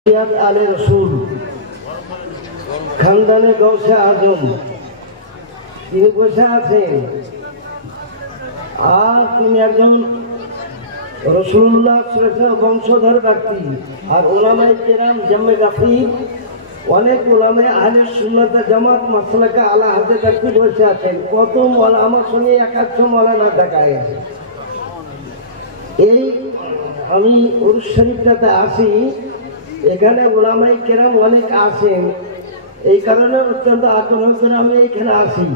আলে রসুল খানদানে গৌসে আজম তিনি বসে আছেন আর তিনি একজন রসুল্লাহ বংশধর ব্যক্তি। আর ওলামায়ে কেরাম জামে গাফির অনেক ওলামায়ে আহলে সুন্নাত জামাত মাসলাকে আলা হাতে ব্যক্তি বসে আছেন। কত আমার সঙ্গে একাচ্ছ মৌলানা দেখা গেছে। এই আমি উরুস শরীফটাতে আসি, এখানে ওলামায়ে কেরাম অনেক আসেন, এই কারণে অত্যন্ত আগ্রহ করে আমি এখানে আসি।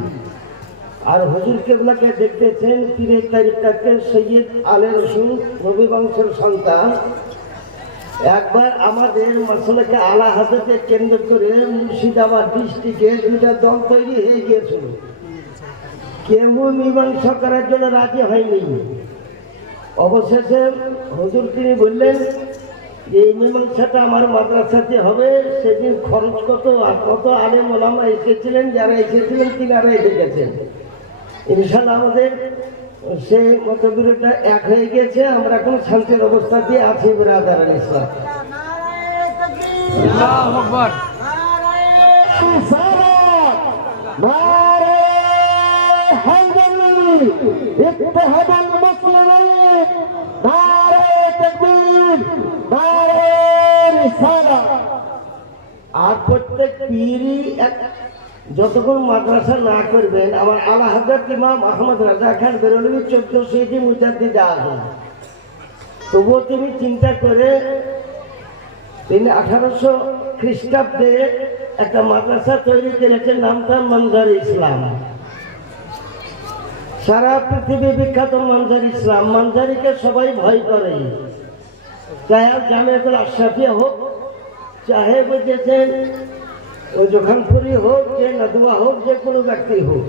আর হুজুর কেবলাকে দেখতেছেন পীরের তারিকাকে সৈয়দ আলে রসুল নবী বংশের সন্তান। একবার আমাদের মাসলাকে আলা হাজতে কেন্দ্র করে মুর্শিদাবাদ ডিস্ট্রিক্টে দুইটা দল তৈরি হয়ে গিয়েছিল। কেউ মীমাংসা করার জন্য রাজি হয়নি। অবশেষে হুজুর তিনি বললেন যে এই মীমাংসাটা আমার মাদ্রাসাতে হবে। সেদিন খরচ কত আর কত আলেম ওলামা এসেছিলেন, যারা এসেছিলেন তিনারা এসে গেছেন। ইনশাআল্লাহ আমাদের সেই মতবিরোধটা এক হয়ে গেছে। আমরা এখন শান্তির অবস্থাতে আছি। ব্রাদার আল ইসলাম আল্লাহু আকবার, নারে হায়দারি, ইত্তেহাদুল মুসলিমিন, নারে তাকবীর, নারে রিসালাত। আর প্রত্যেক পীরই যতক্ষণ মাদ্রাসা না করবেন, আমার আলা হযরত ইমাম আহমদ রাজা খান বেরলভী 1400 মুজাদ্দিদ আযম, তবুও তিনি চিন্তা করে তিনি 1800 খ্রিস্টাব্দে একটা মাদ্রাসা তৈরি করেছেন, নামটা মনজার ইসলাম। সারা পৃথিবী বিখ্যাত মনজার ইসলাম। মনজারিকে সবাই ভয় করে, চাহে জামিয়াতুল আশরাফিয়া হোক, চাহে বুঝেছেন ওই জোখানপুরি হোক, যে নদুয়া হোক, যে কোনো ব্যক্তি হোক।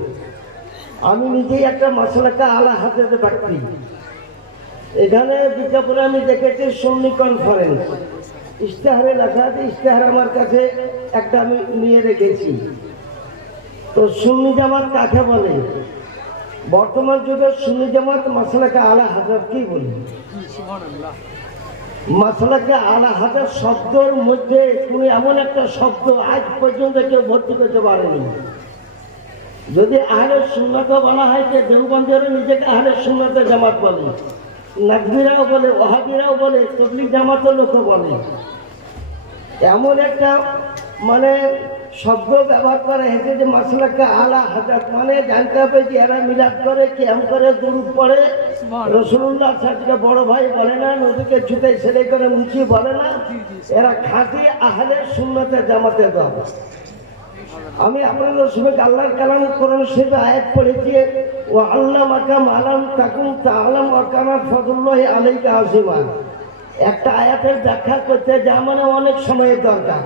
আমি নিজেই একটা মাসলাকা আলা হাতের ব্যক্তি। এখানে বিজ্ঞাপনে আমি দেখেছি সুন্নি কনফারেন্স, ইশতেহারে লেখা আছে। ইশতেহার আমার কাছে একটা আমি নিয়ে রেখেছি। তো সুন্নি জামাত কাকে বলে? বর্তমান যুগে সুন্নি জামাত মাসলাকা আলা হাজার কি বলি? মাসলাকে আলা হাজার শব্দের মধ্যে কোন এমন একটা শব্দ আজ পর্যন্ত কেউ ভর্তি করতে পারেনি। যদি আহলে সুন্নাত বলা হয়, যে দেওবন্দেরও নিজেকে আহলে সুন্নাত জামাত বলে, নাকবিরাও বলে, ওয়াহাবিরাও বলে, তাবলীগ জামাতের লোকও বলে। এমন একটা মানে শব্দ ব্যবহার করা হয়েছে যে মাসলাকে আলা হাজার, মানে জানতে হবে যে এরা মিলাদ করে, ক্যাম করে, দুরূদ পড়ে, রাসূলুল্লাহ সাথে বড় ভাই বলে না, নবীকে ছুটে ছেলে করে মুছি বলে না। এরা খাঁটি আহলে সুন্নাতে জামাতে দল। আমি আপনাদের সঙ্গে আল্লাহর কালাম কোরআন শরীফে আয়াত পড়েছি, ও আল্লামাকা মা লাম তাকুন তা'লাম ওয়া কানা ফাদলুল্লাহি আলাইকা আযীমা। একটা আয়াতের ব্যাখ্যা করতে যা মানে অনেক সময়ের দরকার।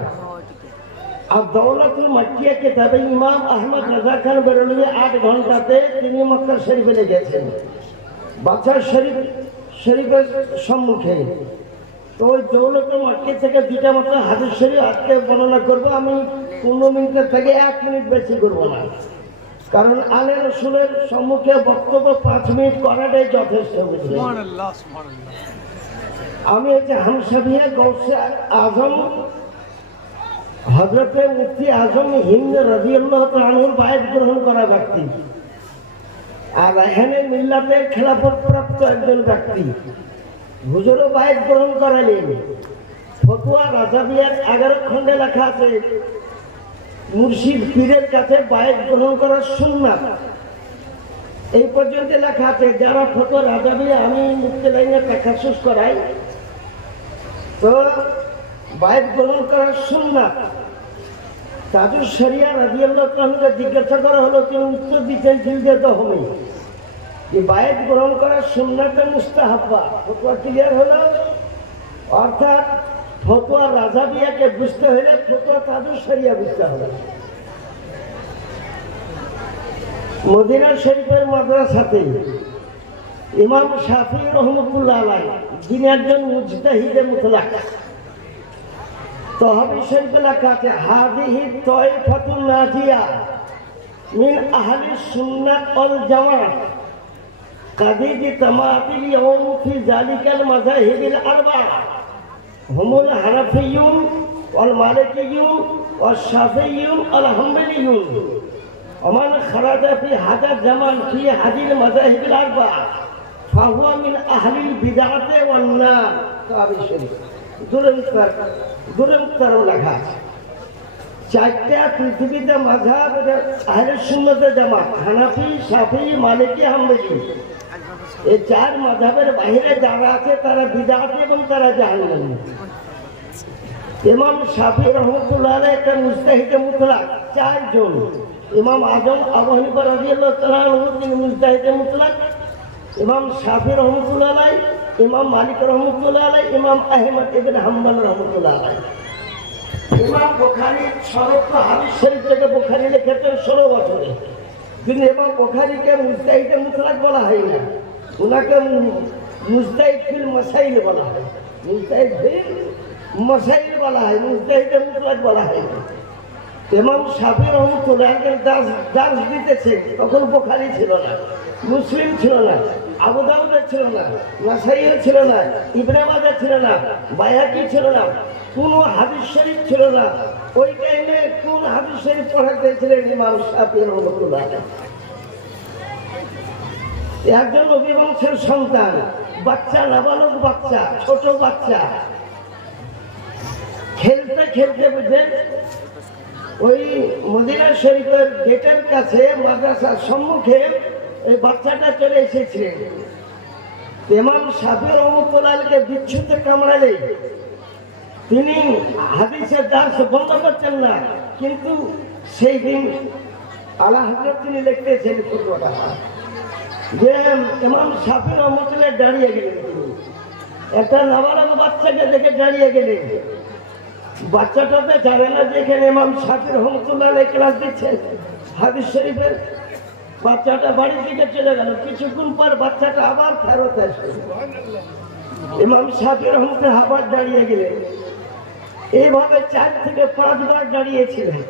আর দৌলতুল মাক্কিয়া কিতাবে ইমাম আহমদ রাজা খান বেরলভী 8 ঘন্টাতে তিনি মক্কা শরীফে গেছেন, বাদশাহ শরীফের সম্মুখে। তো ওই দৌলতুল মাক্কিয়া থেকে দুইটা মাত্র হাদিস শরীফ আজকে বর্ণনা করব। আমি 15 মিনিটের থেকে 1 মিনিট বেশি করব না, কারণ আলে রসুলের সম্মুখে বক্তব্য 5 মিনিট করাটাই যথেষ্ট। আমি হচ্ছে হামসাবিয়া গৌসে আজম হযরতে মুফতি আজম হিন্দ রাদিয়াল্লাহু তাআলা আনহুর বায়াত গ্রহণ করা ব্যক্তি, আর এখানে মিল্লাতের খেলাফত প্রাপ্ত একজন ব্যক্তি। হুজুরও বায়াত গ্রহণ করালেন। ফতোয়া রাজাবিয়ার 11 খণ্ডে লেখা আছে, মুর্শিদ পীরের কাছে বায়াত গ্রহণ করার সুন্নাত। এই পর্যন্ত লেখা আছে। যারা ফতোয়া রাজাবিয়া আমি মুক্তি লাইনে তাকাসুস করাই, তো বায়াত গ্রহণ করার সুন্নাত। তাজুল শরিয়া রাদিয়াল্লাহু তাআলাকে জিজ্ঞাসা করা হলো, তিনি উত্তর দিচ্ছেন জিলদে দহমে যে বায়াত গ্রহণ করার সুন্নাতে মুস্তাহাব্বা। ফতোয়া ক্লিয়ার হলো, অর্থাৎ ফতোয়া রাজাবিয়াকে বুঝতে হলে ফতোয়া তাজুল শরিয়া বুঝতে হবে। মদিনা শরীফের মাদ্রাসাতে ইমাম শাফিঈ রাহমাতুল্লাহ আলাইহি, যিনি একজন মুজতাহিদে মুতলাক, তহবি শরীফে লেখা আছে, হাদিহি তায়ফাতুন নাজিয়া মিন আহলি সুন্নাত ওয়াল জামাত কাদিজ তামাতিল ইয়াউম ফি যালিকাল মাযাহিবিল আরবা হুমুল হানাফিয়্যুন ওয়াল মালিকিয়ুন ওয়াশ শাফিয়ুন ওয়াল হাম্বলিয়ুন ওমান খারাজা ফি হাজা জামান ফি হাদিল মাযাহিবিল আরবা ফাহুয়া মিন আহলিল বিদআতি ওয়ান নার। কাবি শরীফ দুরন্তর লেখা আছে। চারটা পৃথিবীতে মাযহাব, আহলে সুন্নাত জামাত, হানাফি, শাফি, মালিকি, হাম্বলি। এই চার মাযহাবের বাইরে যারা আছে তারা বিদআতি এবং তারা জাহান্নামী। ইমাম শাফি রহমাতুল্লাহ আলাইহি একটা মুজতাহিদে মুতলাক, চারজন। ইমাম আজম আবু হানিফা রাদিয়াল্লাহু তাআলা আনহু তিনি মুজতাহিদে মুতলাক, ইমাম শাফি রহমাতুল্লাহ আলাইহি, ইমাম মালিক রহমাতুল্লাহ আলাইহি, ইমাম আহমদ ইবনে হাম্বল রহমাতুল্লাহ আলাইহি। ইমাম বুখারী সমস্ত হাদিস শরীফ থেকে বুখারী লিখেছেন 16 বছরে, কিন্তু ইমাম বুখারীকে মুজতাহিদে মুতলাক বলা হয় না, ওনাকে মুজতাহিদ ফিল মাসাইল বলা হয়। মুজতাহিদ ফিল মাসাইল বলা হয়, মুজতাহিদে মুতলাক বলা হয় না। ইমাম শাফি রহমাতুল্লাহ দাস দিতেছে, তখন বুখারী ছিল না, মুসলিম ছিল না, আবু দাউদ ছিল না, নাসাঈ ছিল না, ইবনে মাজাহ ছিল না, বাইহাকী ছিল না, কোন হাদিস শরীফ ছিল না। ওই টাইমে কোন হাদিস শরীফ পড়াতেছিলেন ইমাম শাফি রহমাতুল্লাহ। একজন নবী বংশের সন্তান, বাচ্চা, নাবালক বাচ্চা, ছোট বাচ্চা, খেলতে খেলতে বুঝলেন ওই মদিনা শরীফের গেটের কাছে মাদ্রাসার সম্মুখে এই বাচ্চাটা চলে এসেছিলেন। ইমাম শাফি রহমাতুল্লাহকে বিচ্ছুতে কামড়ালে তিনি হাদিসের দাস বন্ধ করছেন না, কিন্তু সেই দিন আলা হযরত তিনি লিখতেছেন ফুটবলটা যে ইমাম শাফি রহমাতুল্লাহ দাঁড়িয়ে গেলেন, একটা নাবালক বাচ্চাকে দেখে দাঁড়িয়ে গেলেন। বাচ্চাটাতে জানে না যে এখানে ইমাম শাফি রহমাতুল্লাহ ক্লাস দিচ্ছেন হাদিস শরীফের। বাচ্চাটা বাড়ির দিকে চলে গেল, কিছুক্ষণ পর বাচ্চাটা আবার ফেরত আসে। ইমাম শাফি রহমাতুল্লাহ আবার দাঁড়িয়ে গেলেন। এইভাবে 4 থেকে 5 বার দাঁড়িয়েছিলেন।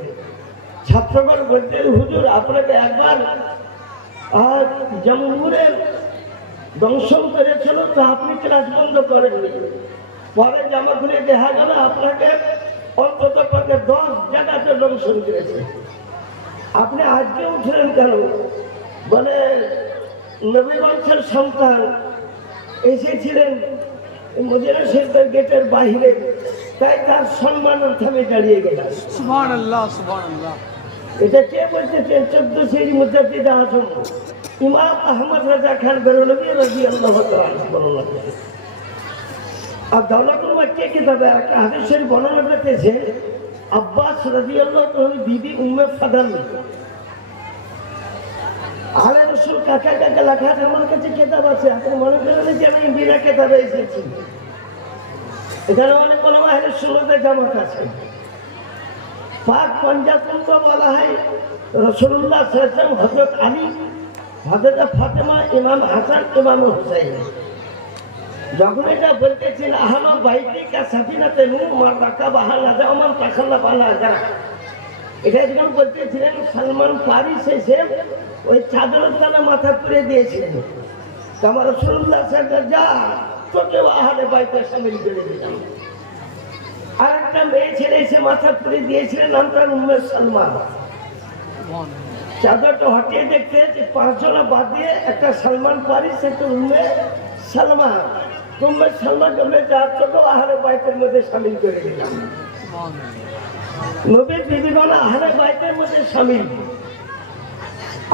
ছাত্রগণ বলতেন, হুজুর আপনাকে একবার আর জমহুরের দংশন করেছিল তো আপনি ক্লাস বন্ধ করেননি, পরে জামা খুলে দেখা গেল আপনাকে অন্তত 10 জায়গাতে দংশন করেছে, আপনি আজকে উঠলেন কেন? বলে নবী বংশের সন্তান এসেছিলেন মদিনা শরীফের গেটের বাইরে, তাই তার সম্মানার্থে আমি দাঁড়িয়ে গেলাম। সুবহানাল্লাহ, সুবহানাল্লাহ। এটা কে বলতেছেন? 14 সিরি মুজাদ্দিদ আজম ইমাম আহমদ রাজা খান বেরলভী রাদিয়াল্লাহু তাআলা বর্ণনা করেছেন। আর দাওলাতুল মাক্কি কিতাবে একটা হাদিসের বর্ণনা করতেছে, আব্বাস রাদিয়াল্লাহু তাআলা বিবি উম্মে ফাদল আলে রাসূল কাকা কাকা লেখা আছে, আমার কাছে কিতাব আছে, আপনি মনে করেন যে আমি বিনা কিতাবে এসেছি। এখানে অনেক ওলামা আহলে সুন্নাতের জামাত আছে। পাক পঞ্জাতন্ত্র বলা হয় রাসূলুল্লাহ সাল্লাল্লাহু আলাইহি ওয়াসাল্লাম, হযরত আলী, হযরত ফাতেমা, ইমাম হাসান, ইমাম হুসাইন। যখন এটা বলতেছেন আহলা বাইতি কা সাফিনাতে নূহ মান রাকাবাহা লাযা মান তাখাল্লাফা লাযা, এটা যখন বলতেছিলেন সালমান ফারিস এসে ওই চাদরের তলে মাথা পুরে দিয়েছিলেন, আমার রাসূলুল্লাহ সাল্লাল্লাহু আলাইহি ওয়াসাল্লাম যা তোকে আহলে বাইতে শামিল করে দিলাম। আর একটা মেয়ে ছেলে এসে মাথা পুরে দিয়েছিলেন, নাম তার উম্মে সালমা। চাদরটা হটিয়ে দেখতে যে 5 জনা বাদ দিয়ে একটা সালমান ফারিস, একটা উম্মে সালমা। উম্মে সালমাকে বলে যা তোকে আহলে বাইতের মধ্যে শামিল করে দিলাম। নবীর বিবিগণ আহলে বাইতের মধ্যে শামিল।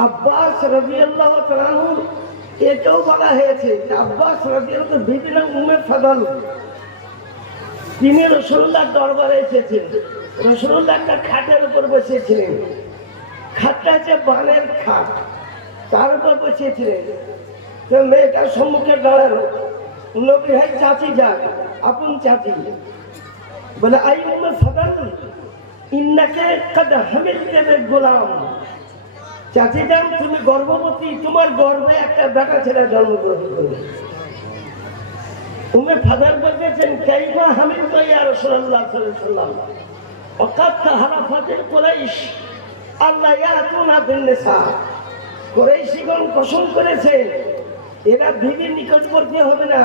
আব্বাস রাদিয়াল্লাহু তাআলা আনহু এটাও বলা হয়েছে যে আব্বাস রাদিয়াল্লাহু বিবির নাম উম্মে ফাদল। তিনি রাসূলুল্লাহর দরবারে এসেছেন। রাসূলুল্লাহ একটা খাটের উপর বসেছিলেন, খাটটা হচ্ছে বানের খাট, তার উপর বসেছিলেন। তো মেয়েটার সম্মুখে দাঁড়ালো, নবী ভাই চাচি যান, আপন চাচি। বলে আই উম্মে ফাদল ইন্নাকে কদ হামিলতে বে গোলাম, চাচি যান তুমি গর্ভবতী, তোমার গর্ভে একটা বেটা ছেলে জন্মগ্রহণ করবে। উম্মে ফাদল বলতেছেন কাইফা হামিলতু ইয়া রাসূলুল্লাহ সাল্লাল্লাহু আলাইহি ওয়াসাল্লাম ওয়াকাত হালাফাতিল কুরাইশ আল্লাহ ইয়াতুনা বিন নিসা। কুরাইশগণ কসম করেছে এরা বিবির নিকটবর্তী হবে না,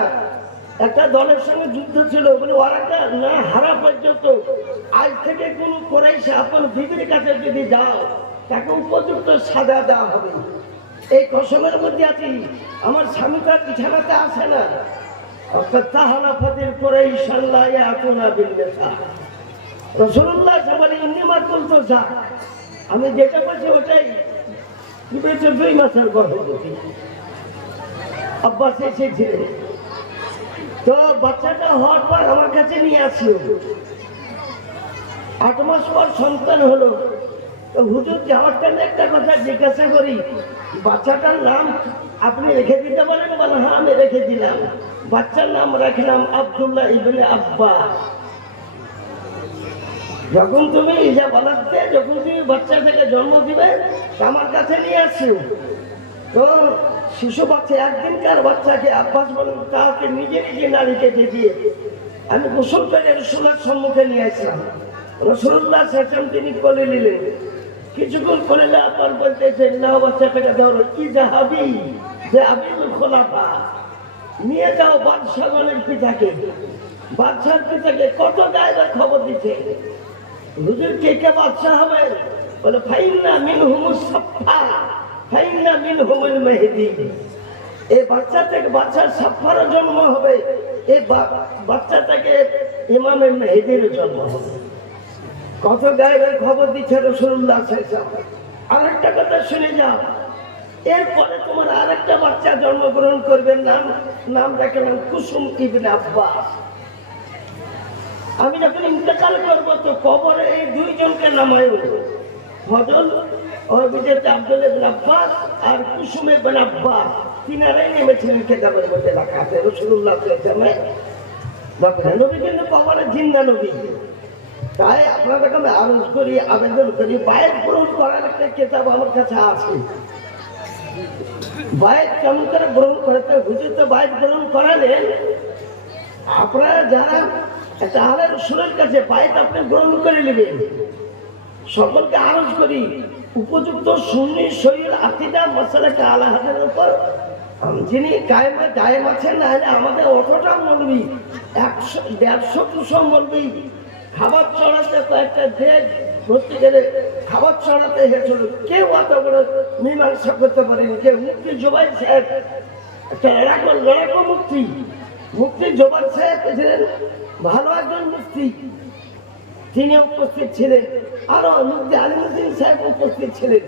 একটা দলের সঙ্গে যুদ্ধ ছিল, বলে ওরা না হারা পর্যন্ত আজ থেকে কোন কোরাইশা আপনার বিবির কাছে যদি যাও তাকে উপযুক্ত সাজা দেওয়া হবে। এই কসমের মধ্যে আছি, আমার স্বামী তার বিছানাতে আসে না। তাহলে ফতির কোরাইশ আল্লাহ ইয়াতুনা বিল নিসা। রাসূলুল্লাহ সাল্লাল্লাহু যা আমি যেটা বলছি ওটাই। 2 মাসের গর্ভবতী আব্বাস এসেছিলেন, তো বাচ্চাটা হওয়ার পর আমার কাছে নিয়ে আসলো। 8 মাস পর সন্তান হলো। তো হুজুর যাওয়ার টাইমে একটা কথা জিজ্ঞাসা করি, বাচ্চাটার নাম আপনি রেখে দিতে পারেন? বলে হ্যাঁ আমি রেখে দিলাম। বাচ্চার নাম রাখলাম আব্দুল্লাহ ইবনে আব্বাস। যখন তুমি যা বলাতে যখন তুমি বাচ্চাটাকে জন্ম দিবে আমার কাছে নিয়ে আসো। তো শিশু বাচ্চা একদিনকার বাচ্চাকে আব্বাস বলেন, তাকে নিজে নিজে নারীকে দিয়ে আমি গোসল করে রসুলের সম্মুখে নিয়ে আসলাম। রসুল্লাহ সাল্লাল্লাহু তিনি কোলে নিলেন। কিছুক্ষণ কোলে নেওয়ার পর বলতেছেন, না বাচ্চাটাকে ধরো, কি যাহাবি যে আবিল খোলাফা, নিয়ে যাও বাদশাহের পিতাকে। বাদশার পিতাকে কত জায়গায় খবর দিচ্ছে, হুজুর কে কে বাদশা হবে? বলে ফাইন্না মিনহুমুস সাফফা ফাইন্না মিনহুমুল মেহেদী। এই বাচ্চা থেকে বাচ্চার সাফফারও জন্ম হবে, এই বাচ্চা থেকে ইমামে মেহেদীর জন্ম হবে। কত জায়গায় খবর দিচ্ছে রাসূলুল্লাহ সাল্লাল্লাহু আলাইহি ওয়াসাল্লাম। আরেকটা কথা শুনে যাও, এরপরে তোমার আরেকটা বাচ্চা জন্মগ্রহণ করবে, নাম রাখলাম কুসুম ইবনে আব্বাস। আমি যখন ইন্তেকাল করবো তো কবরে এই 2 জনকে নামাই ফজল আব্দুল ইবনে আব্বাস আর কুসুম ইবনে আব্বাস, তিনারাই নেমেছিলেন কিতাবের মধ্যে লেখা আছে। রাসূলুল্লাহ সাল্লাল্লাহু আলাইহি ওয়াসাল্লাম নবী কিন্তু কবরে জিন্দা নবী। তাই আপনাদের কাছে আরজ করি, আবেদন করি, বায়াত গ্রহণ করার একটা কিতাব আমার কাছে আছে। বায়াত কেমন করে গ্রহণ করতে, হুজুর তো বায়াত গ্রহণ করালেন। আপনারা যারা একটা আলে রসুলের কাছে বায়াত আপনি গ্রহণ করে নেবেন, সকলকে আরজ করি উপযুক্ত সুন্নি শরীর আকিদা মাসালাকে আলা হাজারের উপর যিনি কায়েম আছেন, না হলে আমাদের অতটা মৌলবি 100-150 মৌলবি খাবার চড়াতে কয়েকটা দেশ ভর্তি গেলে খাবার চড়াতে হয়েছিল, কেউ অত বড় মীমাংসা করতে পারেনি। কেউ মুফতি জুবাইর সাহেব, একটা লড়াকো মুফতি জুবাইর সাহেব ছিলেন ভালো একজন মুফতি, তিনি উপস্থিত ছিলেন। আরো মুফতি আলিমুদ্দিন সাহেব উপস্থিত ছিলেন।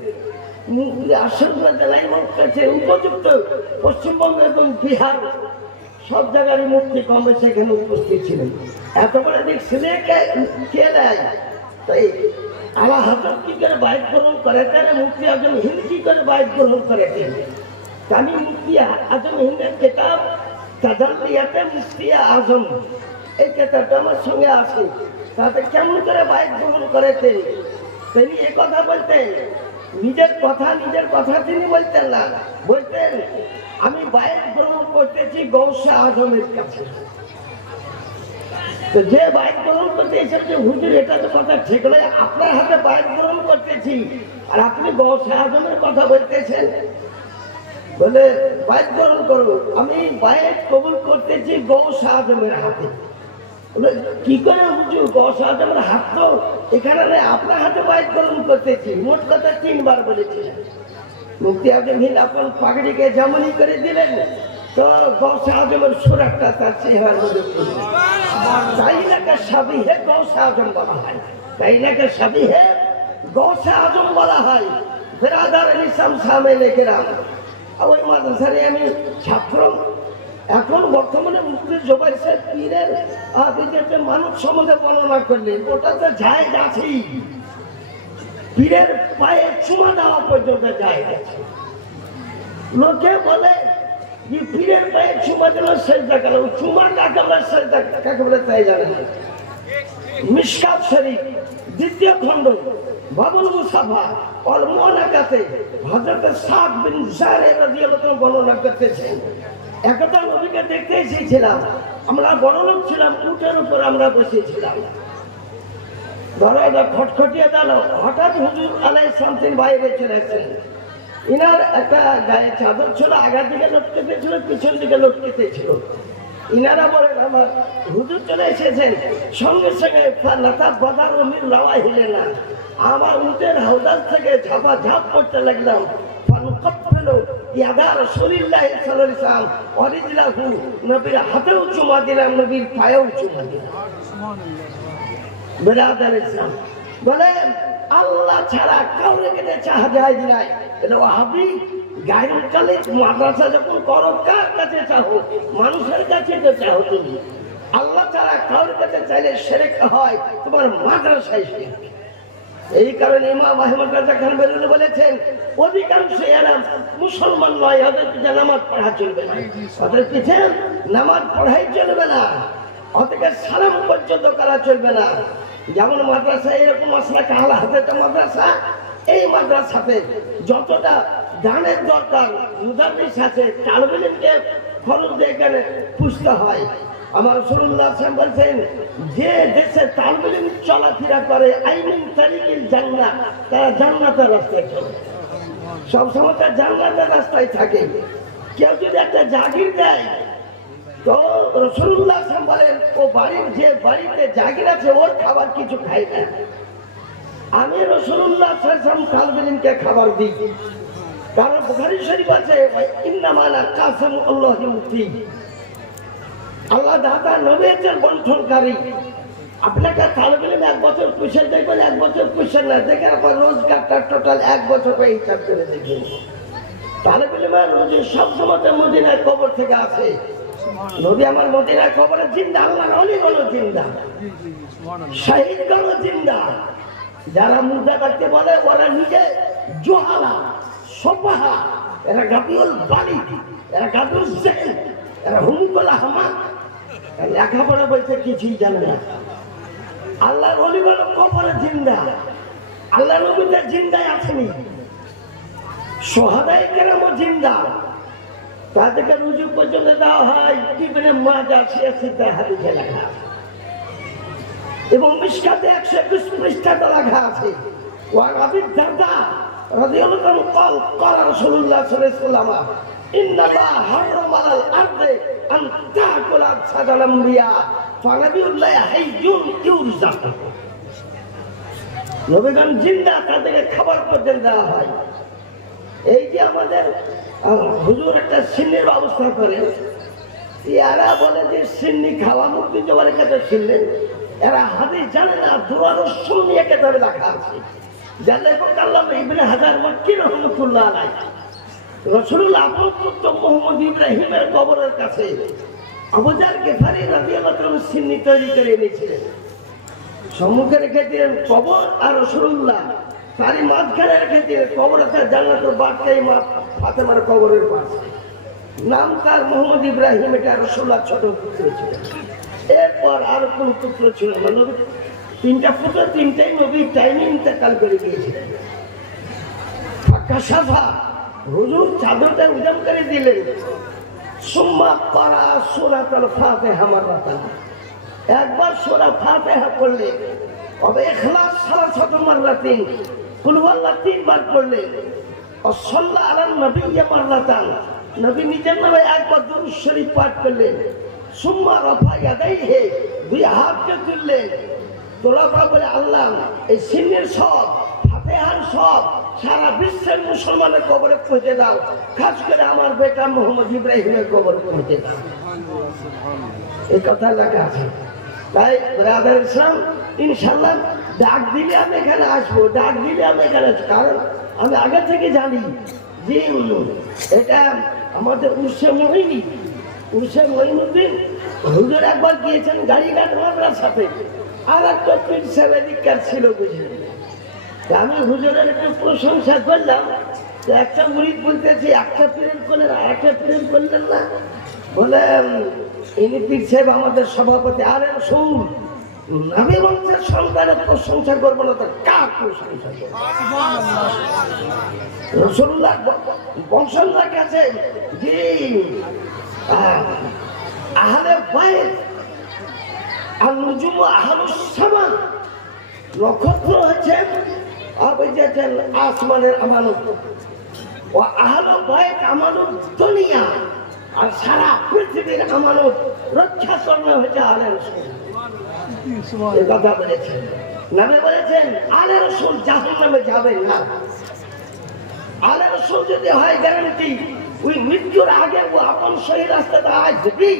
আশরাফুল্লাহ জেলায় কাছে উপযুক্ত পশ্চিমবঙ্গ এবং বিহার সব জায়গারই মুফতি কমে সেখানে উপস্থিত ছিলেন। এত বড় দিক ছেলে কে দেয়? তাই আলা হযরত কি করে বায়াত গ্রহণ করে, তারা মুফতি আজম হিন্দ কি করে বায়াত গ্রহণ করেছেন। আমি মুফতি আজম হিন্দের কিতাব তাজাল্লিয়াতে মুফতি আজম, এই কিতাবটা আমার সঙ্গে আছে। তাতে কেমন করে বায়াত গ্রহণ করেছে তিনি এ কথা বলতেন। নিজের কথা তিনি বলতেন না, বলতেন আমি বায়াত গ্রহণ করতেছি গৌসে আজমের কাছে। তো যে বায়াত গ্রহণ করতে এসেছে, হুজুর এটা তো কথা ঠিক নয়, আপনার হাতে বায়াত গ্রহণ করতেছি আর আপনি গৌসে আজমের কথা বলতেছেন। বলে বায়াত গ্রহণ করবো, আমি বায়াত কবুল করতেছি গৌসে আজমের হাতে। কি করে হুজুর গৌসে আজমের হাত তো এখানে নেই, আপনার হাতে বায়াত গ্রহণ করতেছি। মোট কথা 3 বার বলেছিলেন। মুফতি আজম হিন্দ আপন পাগড়িকে জামনি করে দিলেন, তো গৌসে আজমের সুরাটটা তার চেহারার মধ্যে তাইনাকে সাবিহে গৌসে আজম বলা হয়, তাইনাকে সাবিহে গৌসে আজম বলা হয়। বিরাদার ইসলাম সামনে কেরাম, ওই মাদ্রাসারে আমি ছাত্র। এখন বর্তমানে মুফতি জুবাইর সাহেব পীরের বিদেশে মানুষ সম্বন্ধে বর্ণনা করলেন, ওটা তো জায়েজ আছেই। পীরের পায়ে চুমা দেওয়া পর্যন্ত জায়েজ আছে। লোকে বলে যে পীরের পায়ে চুমা দিল সেজদা গেল, চুমা কাকে বলে সেজদা কাকে বলে তাই জানে না। মিশকাত শরীফ 2য় খণ্ড বাবুল মুসাফা অল মুনাকাতে হযরত সাদ বিন জারে রাদিয়াল্লাহু আনহু বর্ণনা করতেছেন। একদা নবীকে দেখতে এসেছিলাম, আমরা বড় লোক ছিলাম, উটের উপর আমরা বসেছিলাম। দরজা খটখটিয়ে দিল, হঠাৎ হুজুর আলাইহিস সালাম তিনি বাইরে চলে এসেছেন। ইনার একটা গায়ে চাদর ছিল, আগার দিকে লটকেতে ছিল, পিছন দিকে লটকেতে ছিল। ইনারা বলেন আমার হুজুর চলে এসেছেন, সঙ্গে সঙ্গে লতা বাদার অমির রাওয়া হিলে না, আমার উটের হাউদার থেকে ঝাপা ঝাপ করতে লাগলাম। নবীর হাতেও চুমা দিলাম, নবীর পায়েও চুমা দিলাম। বেরাদার ইসলাম বলেন আল্লাহ ছাড়া কাউরে কেটে চাহা যায় নাই। এটা ওয়াহাবি গায়রুল কালিক মাদ্রাসা যখন করো কার কাছে চাহো? মানুষের কাছে তো চাহো তুমি। আল্লাহ ছাড়া কাউরে কাছে চাইলে শিরক হয়, তোমার মাদ্রাসায় শিরক। এই কারণে ইমাম আহমদ রাজা খান বেলুনি বলেছেন অধিকাংশ এরা মুসলমান নয়, ওদের পিছনে নামাজ পড়া চলবে না, ওদের পিছনে নামাজ পড়াই চলবে না, ওদেরকে সালাম পর্যন্ত করা চলবে না। যেমন মাদ্রাসা এরকম মাসলা কাহালা হাতে মাদ্রাসা, এই মাদ্রাসাতে যতটা দানের দরকার মুদাররিস আছে, তালবেলিমকে খরচ দিয়ে এখানে পুষতে হয়। আমার রাসূলুল্লাহ সাল্লাল্লাহু আলাইহি ওয়াসাল্লাম বলেন যে দেশে তালবেলিম চলাফেরা করে আইনিন তারিকিল জান্নাত, তারা জান্নাতের রাস্তায় চলে, সবসময় তার জান্নাতের রাস্তায় থাকে। কেউ যদি একটা জাগির দেয় তো রাসূলুল্লাহ সাল্লাল্লাহু আলাইহি ওয়াসাল্লাম বলেন ও বাড়ির যে বাড়িতে জাগির আছে ওর খাবার কিছু খায় না। আমি রাসূলুল্লাহ সাল্লাল্লাহু আলাইহি ওয়াসাল্লাম তালবেলিমকে খাবার দিই, কারণ বুখারী শরীফ আছে ইন্নামা আনা কাসিমুল্লাহি মুতি, আল্লাহ দাদা নবীর বন্টনকারী। আপনাকে তালবেলিম 1 বছর পুষে দেখবেন, 1 বছর পুষে না দেখে আপনার রোজগারটা টোটাল 1 বছর করে হিসাব করে দেখবেন। তালবেলিমের রোজে সবসময় মদিনার কবর থেকে আসে। নবী আমার মদিনার কবরে জিন্দা, আল্লাহর ওলিগুলো জিন্দা, শহীদগুলো জিন্দা। যারা মুর্দা কাটতে বলে ওরা নিজে জোহালা সফাহা, এরা গাবিউল বালি, এরা গাবিউল জেহেল, এরা হুমুকুল হামাদ, লেখাপড়া বলতে কিছুই জানে না। আল্লাহর ওলিগুলো কবরে জিন্দা, আল্লাহ নবীতে জিন্দায় আসেনি, সোহাদায়ে কেরামও জিন্দা। তাদেরকে রুজু পর্যন্ত দেওয়া হয় ইবনে মাজাহ 86 হাদিসে লেখা আছে, এবং মিশকাতে 121 পৃষ্ঠাতে লেখা আছে। ওয়া আবি দারদা রাদিয়াল্লাহু আনহু قال قال رسول الله صلى الله عليه وسلم ان الله حرم على الارض ان تاكل اجساد الانبياء فنبي الله حي يرزق। নবীগণ জিন্দা, তাদেরকে খাবার পর্যন্ত দেওয়া হয়। এই যে আমাদের হুজুর একটা সিন্নির ব্যবস্থা করে, এরা বলে যে সিন্নি খাওয়া মুক্তি জবারের কাছে ছিলেন, এরা হাদিস জানে না, দুরারো সুন্নিয়ে কিতাবে লেখা আছে। জাল্লাহুল আল্লাহ ইবনে হাজার মক্কি রাহমাতুল্লাহ আলাইহি রাসূলুল্লাহ পুত্র মুহাম্মদ ইব্রাহিমের কবরের কাছে আবু জার গিফারি রাদিয়াল্লাহু তাআলা সিন্নি তৈরি করে এনেছিলেন। সম্মুখে রেখে দিলেন কবর আর রাসূলুল্লাহ, তারই মাঝখানে রেখে দিলেন কবর আছে জান্নাতুল বাদশাহী মা ফাতেমার কবরের পাশে। নাম তার মুহাম্মদ ইব্রাহিম, এটা রাসূলুল্লাহ ছোট পুত্র ছিলেন। এরপর আর কোন পুত্র ছিল না, নবী 3টা পুত্র, 3টাই নবীর টাইমে ইন্তেকাল করে গিয়েছিলেন। ফাঁকা সাফা হুজুর চাদরটা উজাম করে দিলেন, সুম্মা ক্বারা সূরাতুল ফাতিহা মাররাতান, একবার সূরা ফাতিহা পড়লে, তবে ইখলাস সালাসাতু মাররাতিন, কুল হুয়াল্লাহু 3 বার পড়লে, ও সাল্লা আলান নবিয়্যি মাররাতান, নবী নিজের নামে একবার দুরূদ শরীফ পাঠ করলেন। সুম্মা রাফা ইয়াদাইহি, 2 হাতকে তুললেন, তোলাফা বলে আল্লাহ এই সিন্নির সব ফাতিহার সব সারা বিশ্বের মুসলমানের কবরে পৌঁছে দাও, খাস করে আমার বেটা মুহাম্মদ ইব্রাহিমের কবরে পৌঁছে দাও। এই কথা লেখা আছে। তাই ব্রাদার ইসলাম ইনশাআল্লাহ ডাক দিলে আমি এখানে আসবো, ডাক দিলে আমি এখানে আসবো, কারণ আমি আগে থেকে জানি যে এটা আমাদের উর্সে মঈনুদ্দিন হুজুর একবার গিয়েছেন গাড়িঘাট মাদ্রাসাতে, আর একটা পীর সাহেব এদিককার ছিল বুঝলেন। আমি হুজুরের একটু প্রশংসা করলাম, একটা মুরিদ বলতেছি একটা পীরের করলেন আর একটা পীরের করলেন না, বলে ইনি পীর সাহেব আমাদের সভাপতি। আরে শুন, আমি বংশের সন্তানের প্রশংসা করবো না তো কার প্রশংসা করবো? রাসূলুল্লাহ বংশধর কাছে জি আহলে বাইত আর নুজুম আহলুস সামা, নক্ষত্র হচ্ছে আসমানের আমানত, ও আহলে বাইত আমানুদ দুনিয়া, আর সারা পৃথিবীর আমানত রক্ষা করবে হচ্ছে আলে রসুল। এই কথা বলেছেন নবী, বলেছেন আলে রসুল জাহান্নামে যাবে না। আলে রসুল যদি হয় গ্যারান্টি, ওই মৃত্যুর আগে ও আপন শহীদ রাস্তাটা আজ দেখি।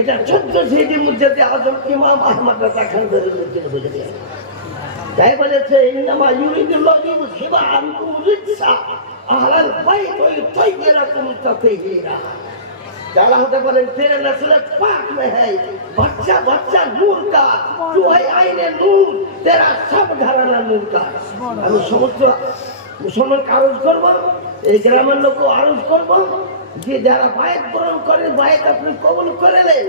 এটা 14 শহীদের মধ্যে আজম ইমাম আহমদ রাজা খান বুঝে দিয়ে তাই বলেছে ইন্নামা ইউরিদুল্লাহু ইউযহিবা আনকুম রিজসা আহলাল বাইত ওয়া ইউতাহহিরাকুম তাতহীরা। আল্লাহ হতে বলেন তেরে নসলত পাক में है बच्चा बच्चा नूर का, तू है आईने नूर, तेरा सब घराना नूर का। আমি সমস্ত মুসলমানকে আরজ করবো, এই গ্রামের লোকও আরজ করবো যে যারা বায়াত গ্রহণ করে বায়াত আপনি কবুল করে নেন।